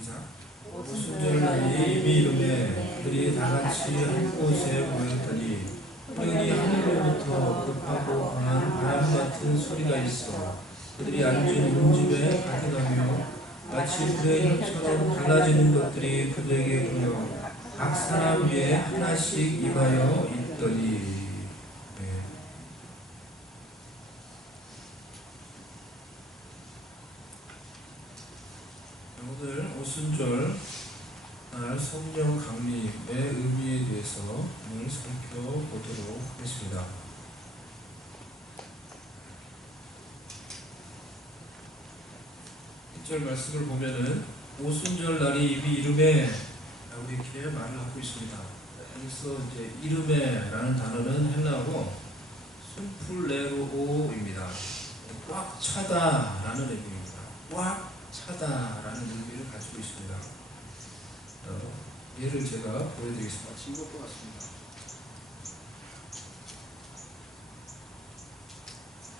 시작. 오순절날이 이미 이르매 그들이 다같이 한 곳에 모였더니 우연히 하늘로부터 급하고 강한 바람 같은 소리가 있어 그들이 앉은 문집에 가득하며 마치 불의 혈처럼 갈라지는 것들이 그들에게 보여 각 사람 위에 하나씩 임하여 있더니. 오늘 오순절 날 성령 강림의 의미에 대해서 오늘 살펴보도록 하겠습니다. 1절 말씀을 보면은 오순절 날이 이미 이르매 라고 이렇게 말을 하고 있습니다. 여기서 이제 이르매라는 단어는 헬라어로 순풀레로오입니다. 꽉 차다라는 의미입니다. 꽉 차다라는 의미를 가지고 있습니다. 예를 제가 보여드리겠습니다. 이것과 같습니다.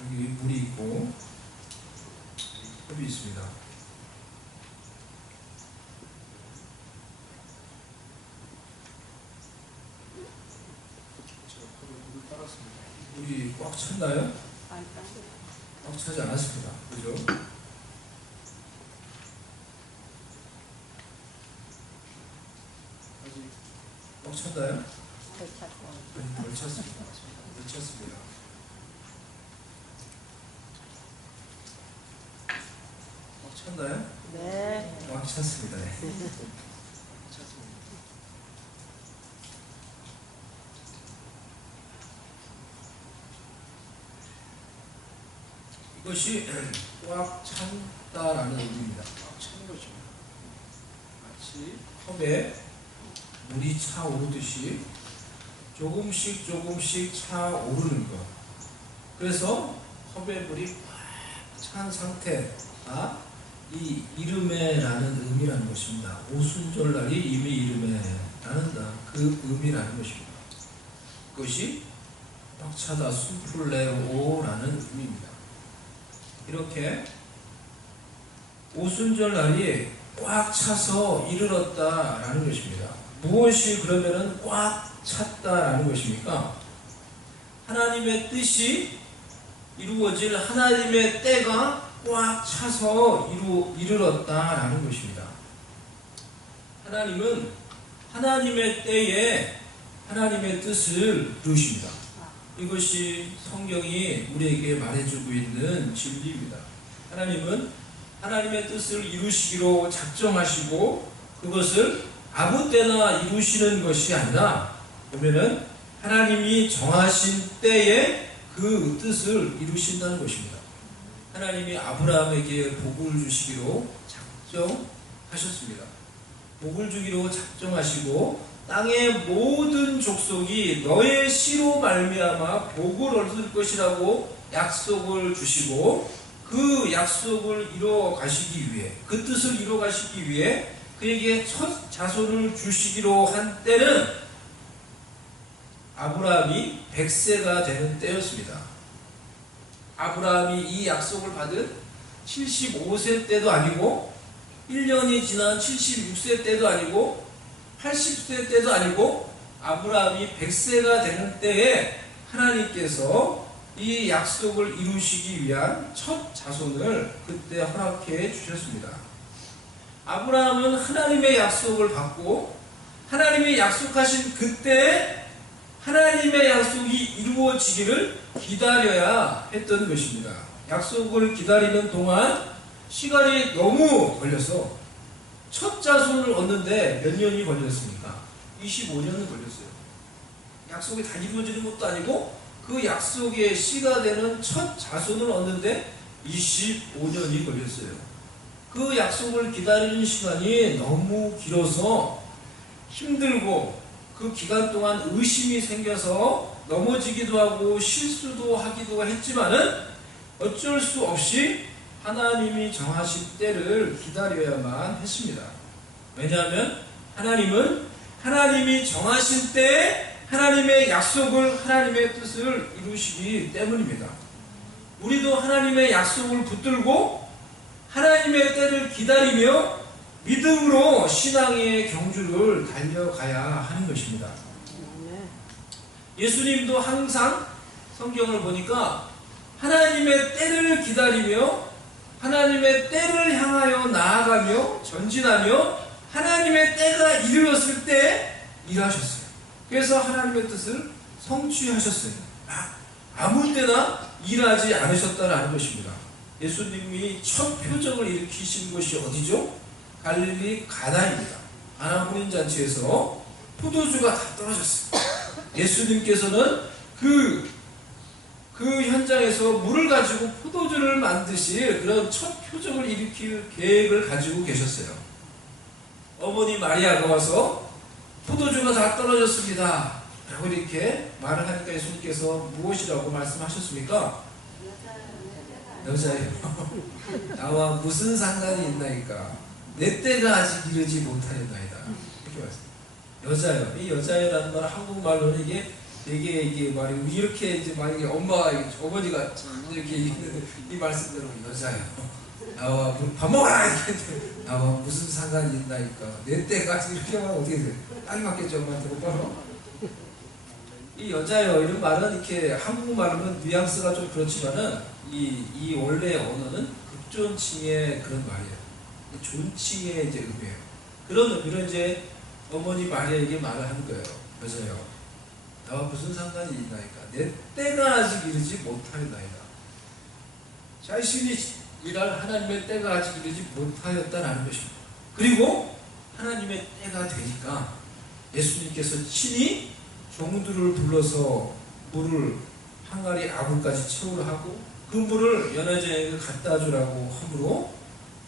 여기 물이 있고 컵이 있습니다. 제가 컵에 물을 따랐습니다. 물이 꽉 찼나요? 꽉 차지 않았습니다. 그죠? 꽉 찼나요? 덜 찼습니다. 덜 찼습니다. 꽉 찼나요? 네. 꽉 찼습니다. 네. 찼습니다. 이것이 꽉 찬다라는 의미입니다. 꽉 찬 거죠. 마치 컵에 물이 차오르듯이 조금씩 차오르는 것. 그래서 컵에 물이 꽉 찬 상태가 이 이르매라는 의미라는 것입니다. 오순절날이 이미 이르매라는 그 의미라는 것입니다. 그것이 꽉 차다 순풀레오라는 의미입니다. 이렇게 오순절날이 꽉 차서 이르렀다라는 것입니다. 무엇이 그러면은 꽉 찼다라는 것입니까? 하나님의 뜻이 이루어질 하나님의 때가 꽉 차서 이르렀다라는 것입니다. 하나님은 하나님의 때에 하나님의 뜻을 이루십니다. 이것이 성경이 우리에게 말해주고 있는 진리입니다. 하나님은 하나님의 뜻을 이루시기로 작정하시고 그것을 아무 때나 이루시는 것이 아니라 보면은 하나님이 정하신 때에 그 뜻을 이루신다는 것입니다. 하나님이 아브라함에게 복을 주시기로 작정하셨습니다. 복을 주기로 작정하시고 땅의 모든 족속이 너의 씨로 말미암아 복을 얻을 것이라고 약속을 주시고 그 약속을 이루어 가시기 위해 그 뜻을 이루어 가시기 위해 그에게 첫 자손을 주시기로 한 때는 아브라함이 100세가 되는 때였습니다. 아브라함이 이 약속을 받은 75세 때도 아니고 1년이 지난 76세 때도 아니고 80세 때도 아니고 아브라함이 100세가 되는 때에 하나님께서 이 약속을 이루시기 위한 첫 자손을 그때 허락해 주셨습니다. 아브라함은 하나님의 약속을 받고 하나님이 약속하신 그때에 하나님의 약속이 이루어지기를 기다려야 했던 것입니다. 약속을 기다리는 동안 시간이 너무 걸려서 첫 자손을 얻는데 몇 년이 걸렸습니까? 25년은 걸렸어요. 약속이 다 이루어지는 것도 아니고 그 약속의 씨가 되는 첫 자손을 얻는데 25년이 걸렸어요. 그 약속을 기다리는 시간이 너무 길어서 힘들고 그 기간 동안 의심이 생겨서 넘어지기도 하고 실수도 하기도 했지만은 어쩔 수 없이 하나님이 정하신 때를 기다려야만 했습니다. 왜냐하면 하나님은 하나님이 정하신 때에 하나님의 약속을 하나님의 뜻을 이루시기 때문입니다. 우리도 하나님의 약속을 붙들고 하나님의 때를 기다리며 믿음으로 신앙의 경주를 달려가야 하는 것입니다. 예수님도 항상 성경을 보니까 하나님의 때를 기다리며 하나님의 때를 향하여 나아가며 전진하며 하나님의 때가 이르렀을 때 일하셨어요. 그래서 하나님의 뜻을 성취하셨어요. 아무 때나 일하지 않으셨다는 것입니다. 예수님이 첫 표적을 일으키신 곳이 어디죠? 갈릴리 가나입니다. 가나 혼인잔치에서 포도주가 다 떨어졌어요. 예수님께서는 그 현장에서 물을 가지고 포도주를 만드실 그런 첫 표적을 일으킬 계획을 가지고 계셨어요. 어머니 마리아가 와서 포도주가 다 떨어졌습니다 라고 이렇게 말을 하니까 예수님께서 무엇이라고 말씀하셨습니까? 여자예요. 나와 무슨 상관이 있나이까? 내 때가 아직 이르지 못하였나이다. 이렇게 말씀. 여자예요. 이 여자예라는 말은 한국말로는 이게 되게 이게 말이 이렇게 이제 만약에 어머니가 이렇게 이 말씀대로 여자예요. 나와 밥 먹어라 이렇게 나와 무슨 상관이 있나이까? 내 때가 이렇게 하면 어떻게 돼? 딸이 맞겠죠 엄마한테 오빠로. 이 여자예요 이런 말은 이렇게 한국말로는 뉘앙스가 좀 그렇지만은 이 원래 언어는 극존칭의 그런 말이에요. 존칭의 이제 의미예요. 그런 의미로 이제 어머니 마리아에게 말을 하는 거예요. 여자요. 나와 무슨 상관이 있나이까? 내 때가 아직 이르지 못하였나이다. 자신이 일할 하나님의 때가 아직 이르지 못하였다는 것입니다. 그리고 하나님의 때가 되니까 예수님께서 친히 종들을 불러서 물을 항아리 아구까지 채우라 하고 그 물을 연회장에게 갖다 주라고 하므로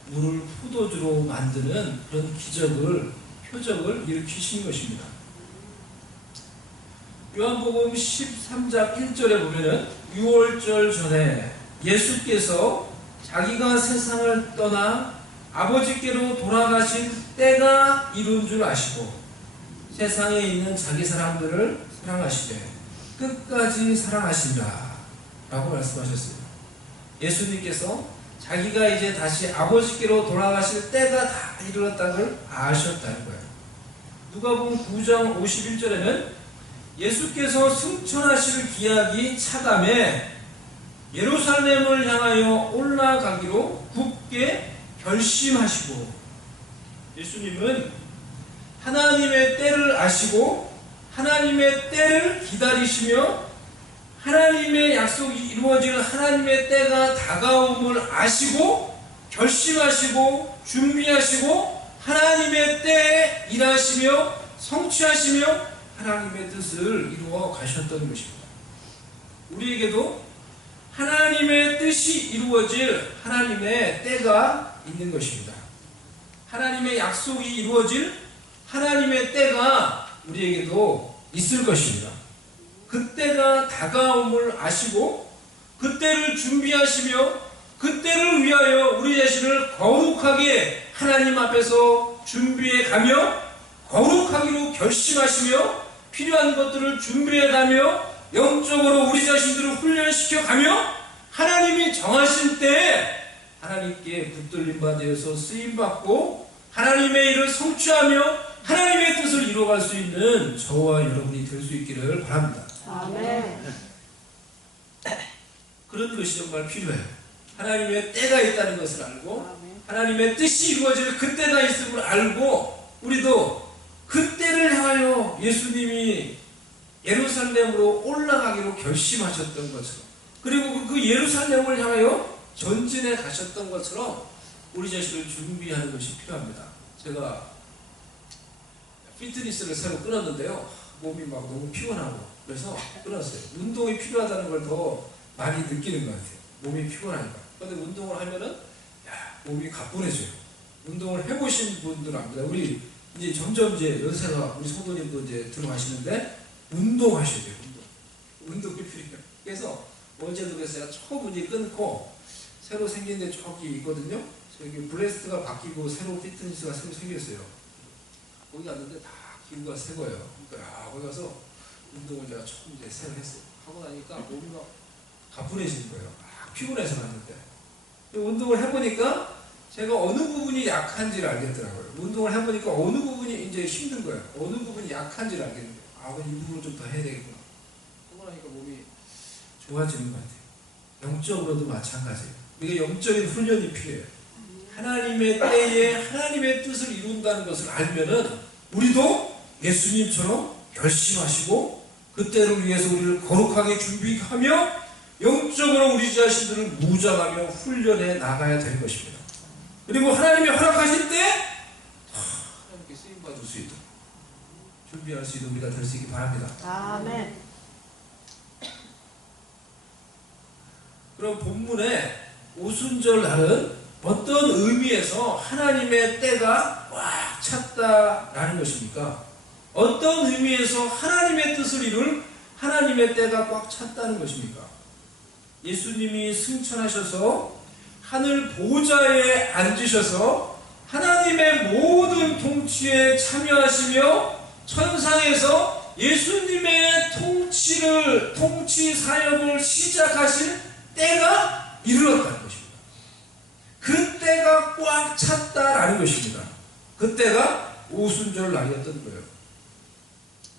물을 포도주로 만드는 그런 기적을 표적을 일으키신 것입니다. 요한복음 13장 1절에 보면은 6월절 전에 예수께서 자기가 세상을 떠나 아버지께로 돌아가신 때가 이룬 줄 아시고 세상에 있는 자기 사람들을 사랑하시되 끝까지 사랑하신다 라고 말씀하셨어요. 예수님께서 자기가 이제 다시 아버지께로 돌아가실 때가 다 이르렀다는 걸 아셨다는 거예요. 누가복음 9장 51절에는 예수께서 승천하실 기약이 차감해 예루살렘을 향하여 올라가기로 굳게 결심하시고 예수님은 하나님의 때를 아시고 하나님의 때를 기다리시며 하나님의 약속이 이루어질 하나님의 때가 다가옴을 아시고 결심하시고 준비하시고 하나님의 때에 일하시며 성취하시며 하나님의 뜻을 이루어 가셨던 것입니다. 우리에게도 하나님의 뜻이 이루어질 하나님의 때가 있는 것입니다. 하나님의 약속이 이루어질 하나님의 때가 우리에게도 있을 것입니다. 그때가 다가옴을 아시고 그때를 준비하시며 그때를 위하여 우리 자신을 거룩하게 하나님 앞에서 준비해 가며 거룩하기로 결심하시며 필요한 것들을 준비해 가며 영적으로 우리 자신들을 훈련시켜 가며 하나님이 정하신 때에 하나님께 붙들림 받아서 쓰임받고 하나님의 일을 성취하며 하나님의 뜻을 이루어갈 수 있는 저와 여러분이 될 수 있기를 바랍니다. 아멘. 그런 것이 정말 필요해요. 하나님의 때가 있다는 것을 알고 하나님의 뜻이 이루어질 그때가 있음을 알고 우리도 그때를 향하여 예수님이 예루살렘으로 올라가기로 결심하셨던 것처럼 그리고 그 예루살렘을 향하여 전진해 가셨던 것처럼 우리 자신을 준비하는 것이 필요합니다. 제가 피트니스를 새로 끊었는데요. 몸이 막 너무 피곤하고 그래서 끊었어요. 운동이 필요하다는 걸 더 많이 느끼는 것 같아요. 몸이 피곤하니까. 그런데 운동을 하면은 몸이 가뿐해져요. 운동을 해보신 분들은 압니다. 우리 이제 점점 이제 연세가 우리 성도님도 이제 들어가시는데 운동하셔야 돼요. 운동이 필요해요. 그래서 어제도 그랬어요. 처음 운이 끊고 새로 생긴 데 저기 있거든요. 저기 브레스트가 바뀌고 새로 피트니스가 새로 생겼어요. 거기 갔는데 다 기구가 새 거예요. 그러니까 거기 가서 운동을 제가 처음 이제 새로 했어요. 하고 나니까 몸이 막 가뿐해지는 거예요. 피곤해서 갔는데 운동을 해보니까 제가 어느 부분이 약한지를 알겠더라고요. 운동을 해보니까 어느 부분이 이제 힘든 거예요. 어느 부분이 약한지를 알겠는 거예요. 아, 그럼 이 부분을 좀 더 해야 되겠구나. 하고 나니까 몸이 좋아지는 것 같아요. 영적으로도 마찬가지예요. 우리가 영적인 훈련이 필요해요. 하나님의 때에 하나님의 뜻을 이룬다는 것을 알면은 우리도 예수님처럼 열심히 하시고 그 때를 위해서 우리를 거룩하게 준비하며 영적으로 우리 자신들을 무장하며 훈련해 나가야 되는 것입니다. 그리고 하나님이 허락하실 때 하나님께 쓰임받을 수 있도록 준비할 수 있는 우리가 될 수 있기 바랍니다. 아멘. 그럼 본문에 오순절 날은 어떤 의미에서 하나님의 때가 꽉 찼다라는 것입니까? 어떤 의미에서 하나님의 뜻을 이룰 하나님의 때가 꽉 찼다는 것입니까? 예수님이 승천하셔서 하늘 보좌에 앉으셔서 하나님의 모든 통치에 참여하시며 천상에서 예수님의 통치 사역을 시작하신 때가 이르렀다는 것입니다. 그 때가 꽉 찼다라는 것입니다. 그 때가 오순절 날이었던 거예요.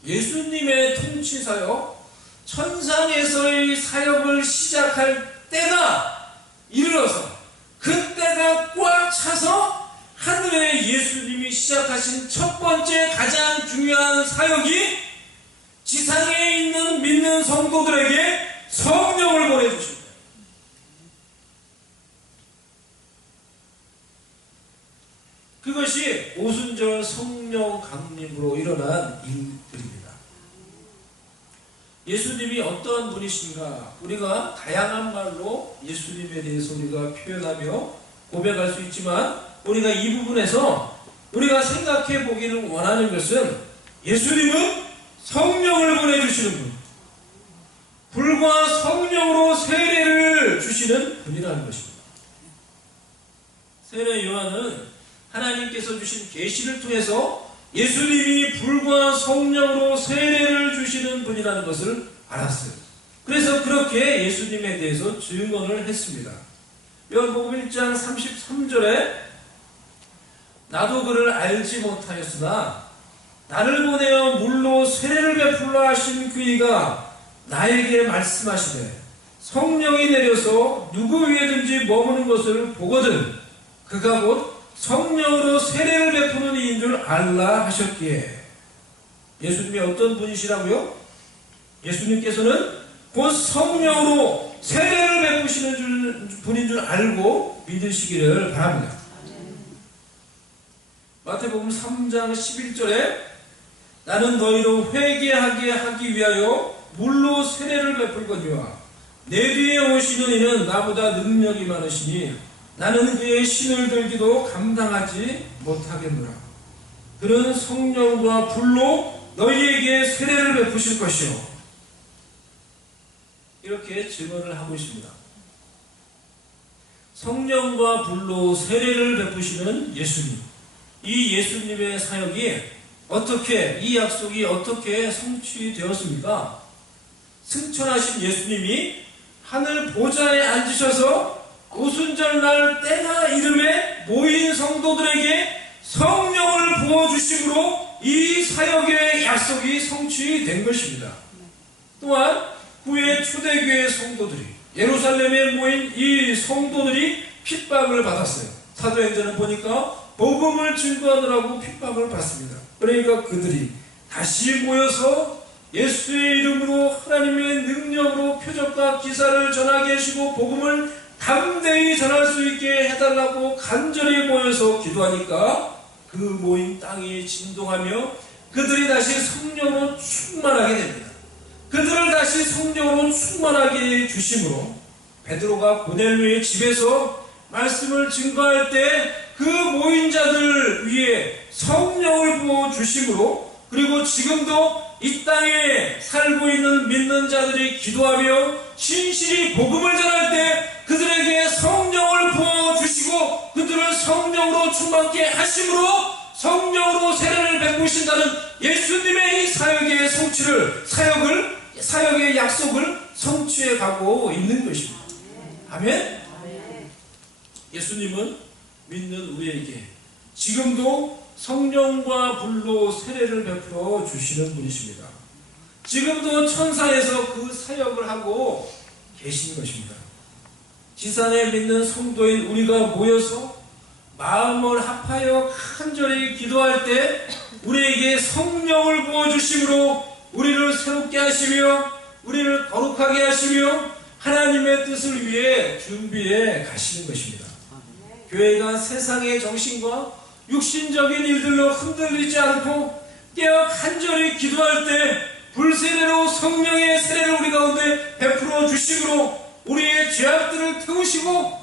예수님의 통치 사역, 천상에서의 사역을 시작할 때가 이르러서 그 때가 꽉 차서 하늘에 예수님이 시작하신 첫 번째 가장 중요한 사역이 지상에 있는 믿는 성도들에게 성령을 보내주십니다. 그것이 오순절 성령 강림으로 일어난 일들입니다. 예수님이 어떠한 분이신가? 우리가 다양한 말로 예수님에 대해서 우리가 표현하며 고백할 수 있지만 우리가 이 부분에서 우리가 생각해 보기를 원하는 것은 예수님은 성령을 보내주시는 분, 불과 성령으로 세례를 주시는 분이라는 것입니다. 세례 요한은 하나님께서 주신 계시를 통해서 예수님이 불과 성령으로 세례를 주시는 분이라는 것을 알았어요. 그래서 그렇게 예수님에 대해서 증언을 했습니다. 요한복음 1장 33절에 나도 그를 알지 못하였으나 나를 보내어 물로 세례를 베풀라 하신 그 이가 나에게 말씀하시되 성령이 내려서 누구 위에든지 머무는 것을 보거든 그가 곧 성령으로 세례를 베푸는 이인 줄 알라 하셨기에. 예수님이 어떤 분이시라고요? 예수님께서는 곧 성령으로 세례를 베푸시는 분인 줄 알고 믿으시기를 바랍니다. 마태복음 3장 11절에 나는 너희로 회개하게 하기 위하여 물로 세례를 베풀거니와 내 뒤에 오시는 이는 나보다 능력이 많으시니 나는 그의 신을 들기도 감당하지 못하겠노라. 그는 성령과 불로 너희에게 세례를 베푸실 것이요. 이렇게 증언을 하고 있습니다. 성령과 불로 세례를 베푸시는 예수님. 이 예수님의 사역이 어떻게, 이 약속이 어떻게 성취되었습니까? 승천하신 예수님이 하늘 보좌에 앉으셔서 오순절날 때가 이름에 모인 성도들에게 성령을 부어주심으로 이 사역의 약속이 성취된 것입니다. 또한 후에 초대교회 성도들이 예루살렘에 모인 이 성도들이 핍박을 받았어요. 사도행전을 보니까 복음을 증거하느라고 핍박을 받습니다. 그러니까 그들이 다시 모여서 예수의 이름으로 하나님의 능력으로 표적과 기사를 전하게 하시고 복음을 담대히 전할 수 있게 해달라고 간절히 모여서 기도하니까 그 모인 땅이 진동하며 그들이 다시 성령으로 충만하게 됩니다. 그들을 다시 성령으로 충만하게 주심으로 베드로가 고넬료의 집에서 말씀을 증거할 때 그 모인 자들 위에 성령을 부어 주심으로 그리고 지금도 이 땅에 살고 있는 믿는 자들이 기도하며 신실히 복음을 전할 때 그들에게 성령을 부어주시고 그들을 성령으로 충만케 하심으로 성령으로 세례를 베푸신다는 예수님의 이 사역의 사역의 약속을 성취해 가고 있는 것입니다. 아멘? 예수님은 믿는 우리에게 지금도 성령과 불로 세례를 베풀어 주시는 분이십니다. 지금도 천사에서 그 사역을 하고 계신 것입니다. 지산에 믿는 성도인 우리가 모여서 마음을 합하여 간절히 기도할 때 우리에게 성령을 부어주심으로 우리를 새롭게 하시며 우리를 거룩하게 하시며 하나님의 뜻을 위해 준비해 가시는 것입니다. 교회가 세상의 정신과 육신적인 일들로 흔들리지 않고 깨어 간절히 기도할 때 불세례로 성령의 세례를 우리 가운데 베풀어 주심으로 우리의 죄악들을 태우시고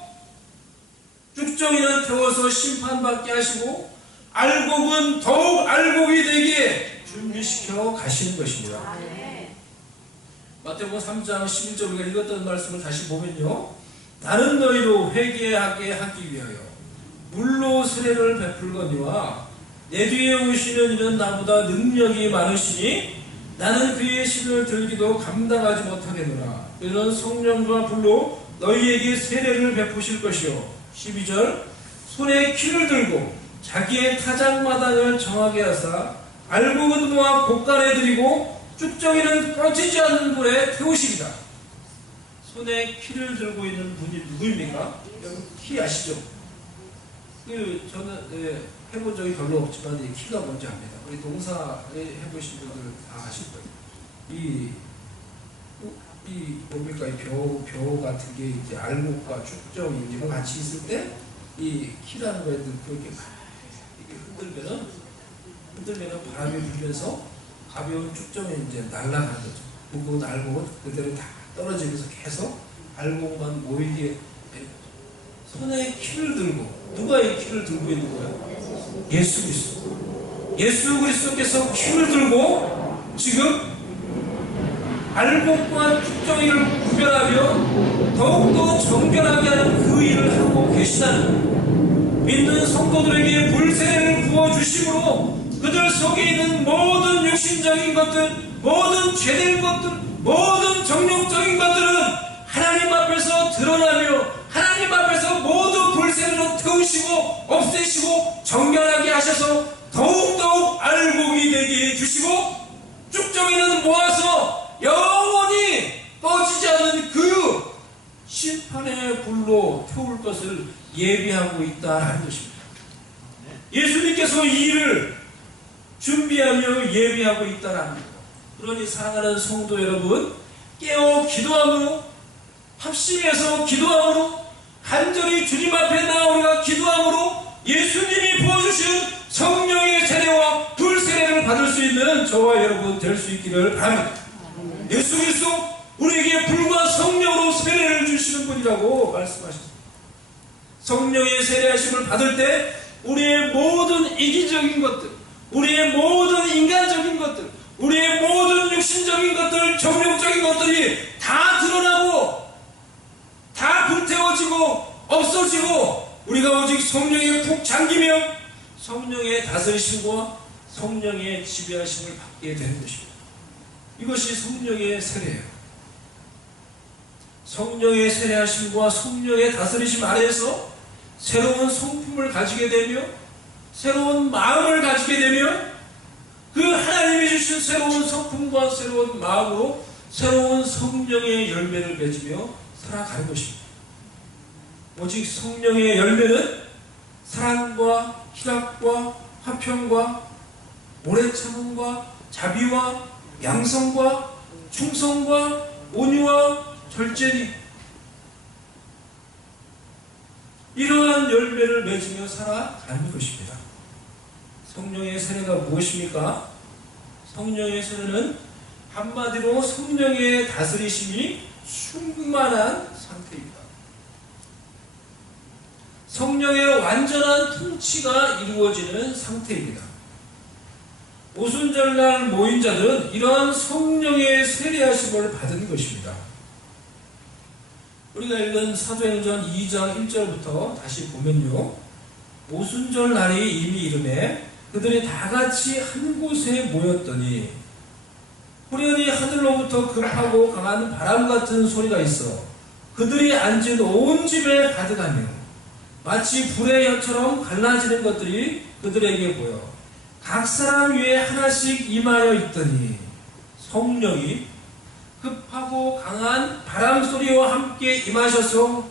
쭉정이는 태워서 심판받게 하시고 알곡은 더욱 알곡이 되게 준비시켜 가시는 것입니다. 마태복음 3장 11절 우리가 읽었던 말씀을 다시 보면요, 나는 너희로 회개하게 하기 위하여 물로 세례를 베풀거니와 내 뒤에 오시는 이는 나보다 능력이 많으시니 나는 그의 신을 들기도 감당하지 못하겠노라. 그는 성령과 불로 너희에게 세례를 베푸실 것이요. 12절 손에 키를 들고 자기의 타작마당을 정하게 하사 알곡은 모아 곳간에 들이고 쭉정이는 꺼지지 않는 불에 태우시리라. 손에 키를 들고 있는 분이 누구입니까? 여러분 키 아시죠? 저는 해본 적이 별로 없지만 이 키가 뭔지 압니다. 우리 동사 해보신 분들 다 아실 거예요. 이 뭡니까? 이 벼 같은 게 이제 알곡과 쭉정이 이거 같이 있을 때 이 키라는 거에 그렇게 막 이렇게 흔들면은 바람이 불면서 가벼운 쭉정이 이제 날아가는 거죠. 무거운 알곡은 그대로 다 떨어지면서 계속 알곡만 모이게. 손에 키를 들고, 누가 이 키를 들고 있는 거예요? 예수 그리스도. 예수 그리스도께서 키를 들고 지금 알곡과 쭉정이를 구별하며 더욱더 정결하게 하는 그 일을 하고 계시다는 거예요. 믿는 성도들에게 불세례를 부어주심으로 그들 속에 있는 모든 육신적인 것들, 모든 죄된 것들, 모든 정욕적인 것들은 하나님 앞에서 드러나며 하나님 앞에서 모두 불세례로 태우시고 없애시고 정결하게 하셔서 더욱더욱 알곡이 되게 해주시고 쭉정이는 모아서 영원히 꺼지지 않는 그 심판의 불로 태울 것을 예비하고 있다는 것입니다. 예수님께서 이 일을 준비하며 예비하고 있다는 겁니다. 그러니 사랑하는 성도 여러분, 깨어 기도함으로, 합심해서 기도함으로, 간절히 주님 앞에 나아 우리가 기도함으로 예수님이 부어주신 성령의 세례와 불세례를 받을 수 있는 저와 여러분 될 수 있기를 바랍니다. 예수 그리스도 우리에게 불과 성령으로 세례를 주시는 분이라고 말씀하셨습니다. 성령의 세례하심을 받을 때 우리의 모든 이기적인 것들, 우리의 모든 인간적인 것들, 우리의 모든 육신적인 것들, 정욕적인 것들이 다 드러나고 다 불태워지고 없어지고 우리가 오직 성령에 푹 잠기며 성령의 다스리심과 성령의 지배하심을 받게 되는 것입니다. 이것이 성령의 세례예요. 성령의 세례하심과 성령의 다스리심 아래에서 새로운 성품을 가지게 되며 새로운 마음을 가지게 되며 그 하나님이 주신 새로운 성품과 새로운 마음으로 새로운 성령의 열매를 맺으며 살아가는 것입니다. 오직 성령의 열매는 사랑과 희락과 화평과 오래 참음과 자비와 양성과 충성과 온유와 절제니 이러한 열매를 맺으며 살아가는 것입니다. 성령의 세례가 무엇입니까? 성령의 세례는 한마디로 성령의 다스리심이 충만한 상태입니다. 성령의 완전한 통치가 이루어지는 상태입니다. 오순절날 모인 자들은 이러한 성령의 세례하심을 받은 것입니다. 우리가 읽은 사도행전 2장 1절부터 다시 보면요, 오순절날이 이미 이르매 그들이 다같이 한 곳에 모였더니 후련히 하늘로부터 급하고 강한 바람 같은 소리가 있어 그들이 앉은 온 집에 가득하며 마치 불의 혀처럼 갈라지는 것들이 그들에게 보여 각 사람 위에 하나씩 임하여 있더니 성령이 급하고 강한 바람소리와 함께 임하셔서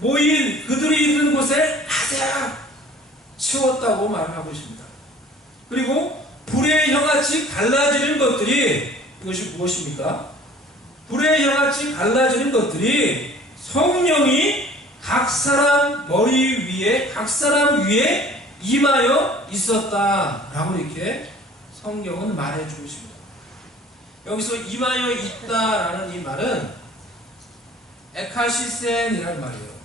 모인 그들이 있는 곳에 가득 채웠다고 말하고 있습니다. 그리고 불의 혀같이 갈라지는 것들이 이것이 무엇입니까? 불의 혀같이 갈라지는 것들이 성령이 각 사람 머리 위에 각 사람 위에 임하여 있었다라고 이렇게 성경은 말해주고 있습니다. 여기서 임하여 있다라는 이 말은 에카시센이라는 말이에요.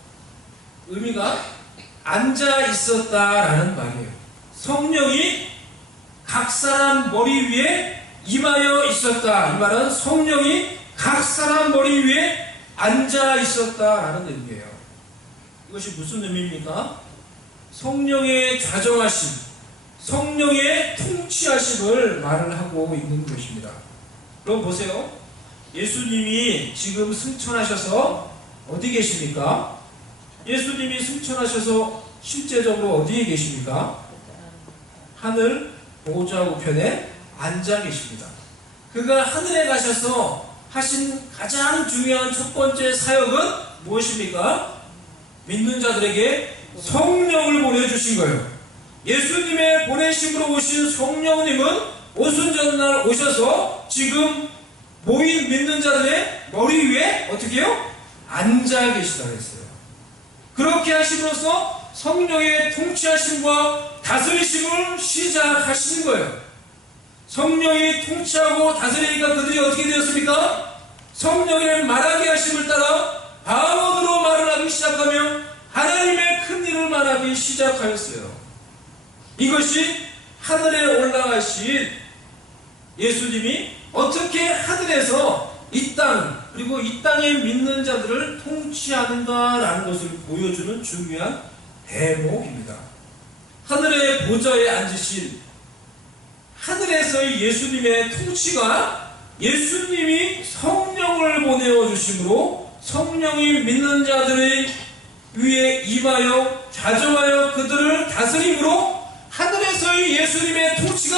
의미가 앉아 있었다라는 말이에요. 성령이 각 사람 머리 위에 임하여 있었다. 이 말은 성령이 각 사람 머리 위에 앉아 있었다라는 의미예요. 이것이 무슨 의미입니까? 성령의 좌정하심, 성령의 통치하심을 말을 하고 있는 것입니다. 그럼 보세요. 예수님이 지금 승천하셔서 어디 계십니까? 예수님이 승천하셔서 실제적으로 어디에 계십니까? 하늘 보좌 우편에 앉아 계십니다. 그가 하늘에 가셔서 하신 가장 중요한 첫 번째 사역은 무엇입니까? 믿는 자들에게 성령을 보내주신 거예요. 예수님의 보내심으로 오신 성령님은 오순절날 오셔서 지금 모인 믿는 자들의 머리 위에 어떻게 해요? 앉아 계시다 그랬어요. 그렇게 하심으로써 성령의 통치하심과 다스리심을 시작하시는 거예요. 성령이 통치하고 다스리니까 그들이 어떻게 되었습니까? 성령의 말하게 하심을 따라 방언으로 말을 하기 시작하며 하나님의 큰 일을 말하기 시작하였어요. 이것이 하늘에 올라가신 예수님이 어떻게 하늘에서 이 땅 그리고 이 땅에 믿는 자들을 통치하는가라는 것을 보여주는 중요한 대목입니다. 하늘의 보좌에 앉으신 하늘에서의 예수님의 통치가 예수님이 성령을 보내어 주심으로 성령이 믿는 자들의 위에 임하여 좌정하여 그들을 다스림으로 하늘에서의 예수님의 통치가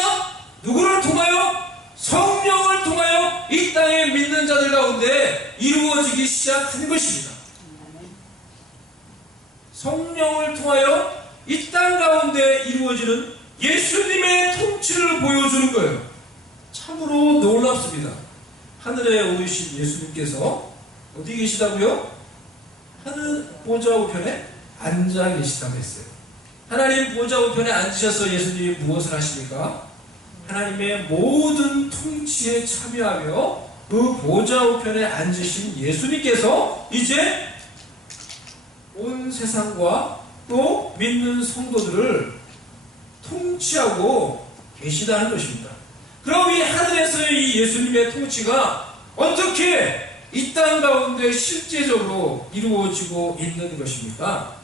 누구를 통하여? 성령을 통하여 이 땅에 믿는 자들 가운데 이루어지기 시작한 것입니다. 성령을 통하여 이 땅 가운데 이루어지는 예수님의 통치를 보여주는 거예요. 참으로 놀랍습니다. 하늘에 오르신 예수님께서 어디 계시다고요? 하늘 보좌 우편에 앉아 계시다고 했어요. 하나님 보좌 우편에 앉으셔서 예수님이 무엇을 하십니까? 하나님의 모든 통치에 참여하며 그 보좌 우편에 앉으신 예수님께서 이제 온 세상과 또 믿는 성도들을 통치하고 계시다는 것입니다. 그럼 이 하늘에서의 이 예수님의 통치가 어떻게 이 땅 가운데 실제적으로 이루어지고 있는 것입니까?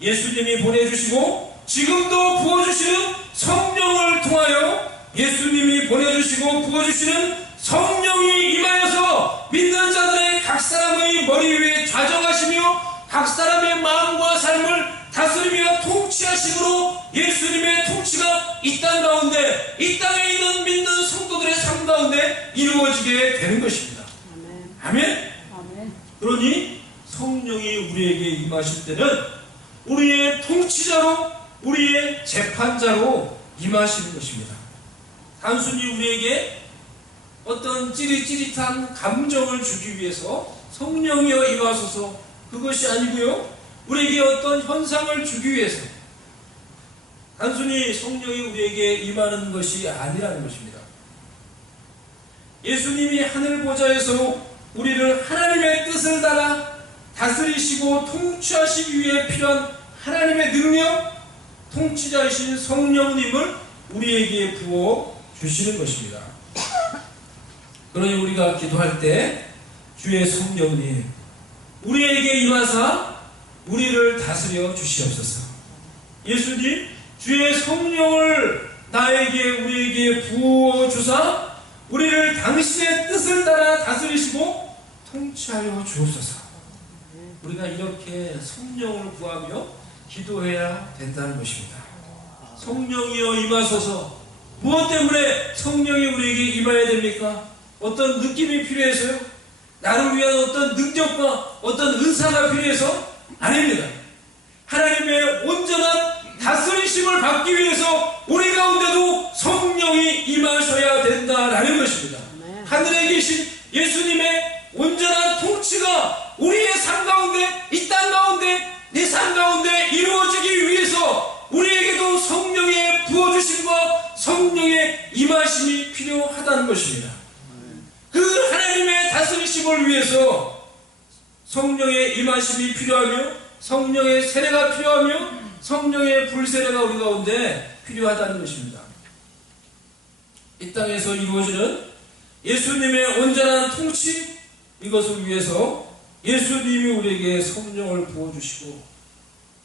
예수님이 보내주시고 지금도 부어주시는 성령을 통하여 예수님이 보내주시고 부어주시는 성령이 임하여서 믿는 자들의 각 사람의 머리 위에 좌정하시며 각 사람의 마음과 삶을 다스리며 통치하심으로 예수님의 통치가 이 땅 가운데 이 땅에 있는 믿는 성도들의 삶 가운데 이루어지게 되는 것입니다. 아멘. 아멘. 그러니 성령이 우리에게 임하실 때는 우리의 통치자로 우리의 재판자로 임하시는 것입니다. 단순히 우리에게 어떤 찌릿찌릿한 감정을 주기 위해서 성령이여 임하소서 그것이 아니고요. 우리에게 어떤 현상을 주기 위해서 단순히 성령이 우리에게 임하는 것이 아니라는 것입니다. 예수님이 하늘 보좌에서 우리를 하나님의 뜻을 따라 다스리시고 통치하시기 위해 필요한 하나님의 능력, 통치자이신 성령님을 우리에게 부어 주시는 것입니다. 그러니 우리가 기도할 때 주의 성령님 우리에게 임하사 우리를 다스려 주시옵소서. 예수님 주의 성령을 나에게 우리에게 부어 주사 우리를 당신의 뜻을 따라 다스리시고 통치하여 주옵소서. 우리가 이렇게 성령을 구하며 기도해야 된다는 것입니다. 성령이여 임하소서. 무엇 때문에 성령이 우리에게 임해야 됩니까? 어떤 느낌이 필요해서요? 나를 위한 어떤 능력과 어떤 은사가 필요해서? 아닙니다. 하나님의 온전한 다스리심을 받기 위해서 우리 가운데도 성령이 임하셔야 된다라는 것입니다. 하늘에 계신 예수님의 온전한 통치가 우리의 삶 가운데, 이 땅 가운데, 내 삶 가운데 이루어지기 위해서 우리에게도 성령의 부어주심과 성령의 임하심이 필요하다는 것입니다. 그 하나님의 다스리심을 위해서 성령의 임하심이 필요하며 성령의 세례가 필요하며 성령의 불세례가 우리 가운데 필요하다는 것입니다. 이 땅에서 이루어지는 예수님의 온전한 통치, 이것을 위해서 예수님이 우리에게 성령을 부어주시고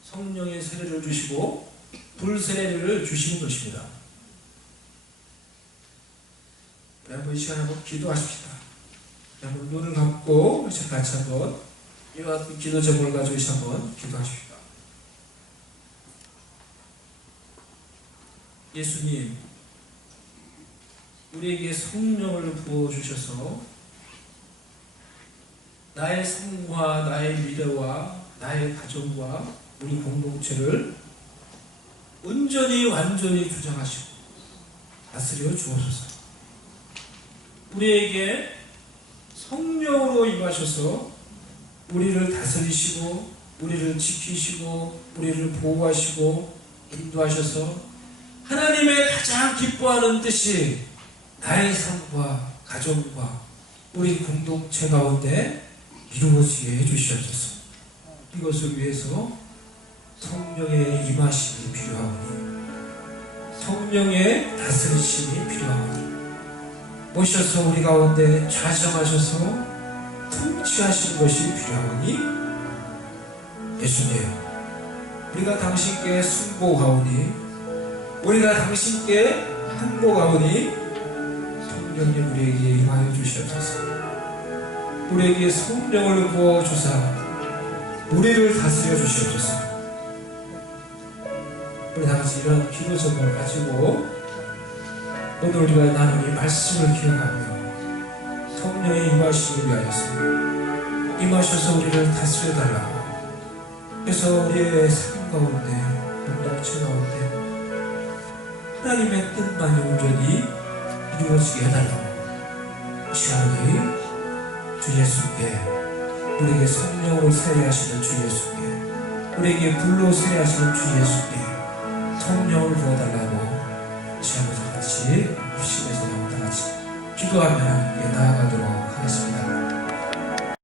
성령의 세례를 주시고 불세례를 주시는 것입니다. 한번 이 시간에 한번 기도하십시다. 한번 눈을 감고 같이 한번 이와 같은 기도 제목을 가지고 한번 기도하십시다. 예수님, 우리에게 성령을 부어주셔서 나의 삶과 나의 미래와 나의 가정과 우리 공동체를 온전히 완전히 주장하시고 다스려 주옵소서. 우리에게 성령으로 임하셔서 우리를 다스리시고 우리를 지키시고 우리를 보호하시고 인도하셔서 하나님의 가장 기뻐하는 뜻이 나의 삶과 가정과 우리 공동체 가운데 이루어지게 해주시옵소서. 이것을 위해서 성령의 임하심이 필요하오니 성령의 다스리심이 필요하오니 오셔서 우리 가운데 좌정하셔서 통치하신 것이 필요하오니 예수님, 우리가 당신께 순복하오니 우리가 당신께 항복하오니 성령님 우리에게 임하여 주시옵소서. 우리에게 성령을 부어주사 우리를 다스려 주시옵소서. 우리 다같이 이런 기도 제목을 가지고 오늘 우리가 나눈 이 말씀을 기억하며 성령의 임하심을 위하여서 임하셔서 우리를 다스려 달라고, 그래서 우리의 삶 가운데 공동체 가운데 하나님의 뜻만이 온전히 이루어지게 해달라고 시간이 주 예수께, 우리에게 성령으로 세례하시는 주 예수께, 우리에게 불로 세례하시는 주 예수께 성령을 부어달라고 시간을 같이 부심에서 다 같이 기도하며 하나님께 나아가도록